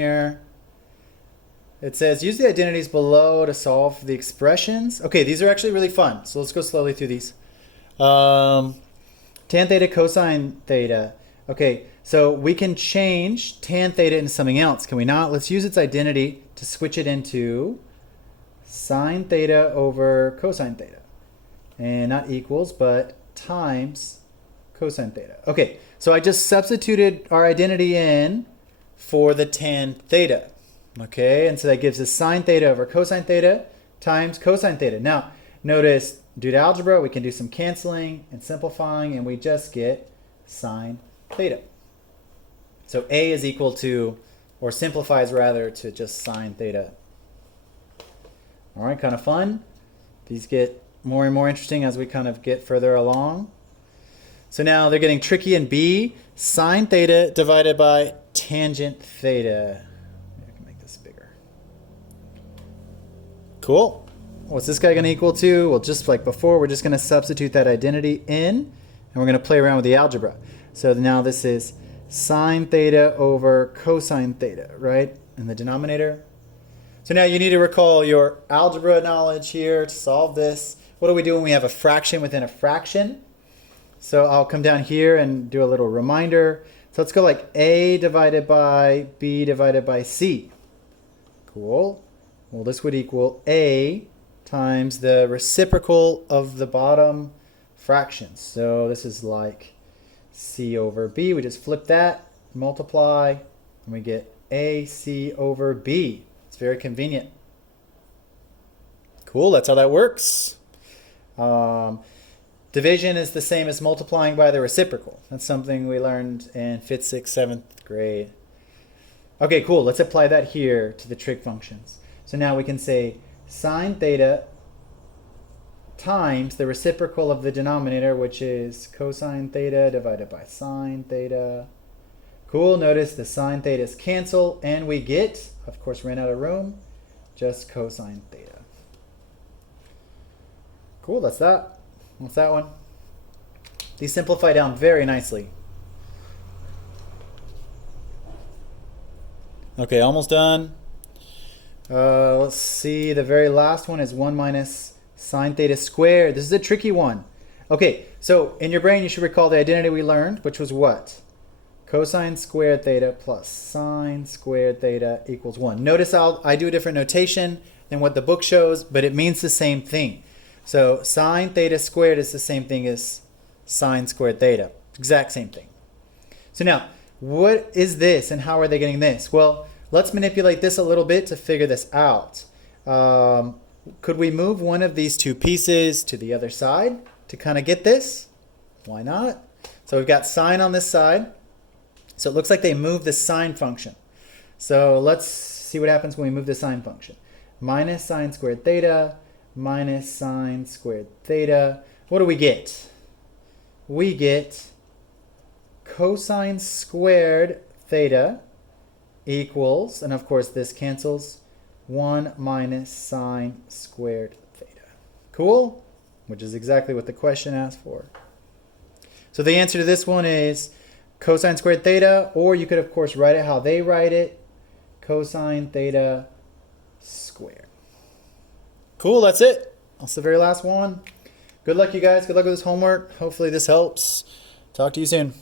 here. It says use the identities below to solve the expressions. Okay, these are actually really fun. So let's go slowly through these. Tan theta, cosine theta. Okay, so we can change tan theta into something else, can we not? Let's use its identity to switch it into sine theta over cosine theta. And not equals, but times cosine theta. Okay, so I just substituted our identity in for the tan theta. Okay, and so that gives us sine theta over cosine theta times cosine theta. Now, notice, due to algebra, we can do some canceling and simplifying, and we just get sine theta. So A is equal to, or simplifies rather, to just sine theta. All right, kind of fun. These get more and more interesting as we kind of get further along. So now they're getting tricky in B. Sine theta divided by tangent theta. I can make this bigger. Cool. What's this guy going to equal to? Well, just like before, we're just going to substitute that identity in, and we're going to play around with the algebra. So now this is sine theta over cosine theta, right, in the denominator. So now you need to recall your algebra knowledge here to solve this. What do we do when we have a fraction within a fraction? So I'll come down here and do a little reminder. So let's go like A divided by B divided by C. Cool. Well, this would equal A times the reciprocal of the bottom fraction. So this is like C over B. We just flip that, multiply, and we get AC over B. It's very convenient. Cool, that's how that works. Division is the same as multiplying by the reciprocal. That's something we learned in 5th, 6th, 7th grade. Okay, cool. Let's apply that here to the trig functions. So now we can say sine theta times the reciprocal of the denominator, which is cosine theta divided by sine theta. Cool. Notice the sine thetas cancel, and we get, of course, ran out of room, just cosine theta. Cool, that's that. What's that one? These simplify down very nicely. Okay, almost done. Let's see, the very last one is 1 minus sine theta squared. This is a tricky one. Okay, so in your brain you should recall the identity we learned, which was what? Cosine squared theta plus sine squared theta equals 1. Notice I do a different notation than what the book shows, but it means the same thing. So sine theta squared is the same thing as sine squared theta. Exact same thing. So now, what is this and how are they getting this? Well, let's manipulate this a little bit to figure this out. Could we move one of these two pieces to the other side to kind of get this? Why not? So we've got sine on this side. So it looks like they moved the sine function. So let's see what happens when we move the sine function. Minus sine squared theta minus sine squared theta. What do we get? We get cosine squared theta equals, and of course this cancels, 1 minus sine squared theta. Cool? Which is exactly what the question asked for. So the answer to this one is cosine squared theta, or you could of course write it how they write it, cosine theta squared. Cool, that's it. That's the very last one. Good luck, you guys. Good luck with this homework. Hopefully this helps. Talk to you soon.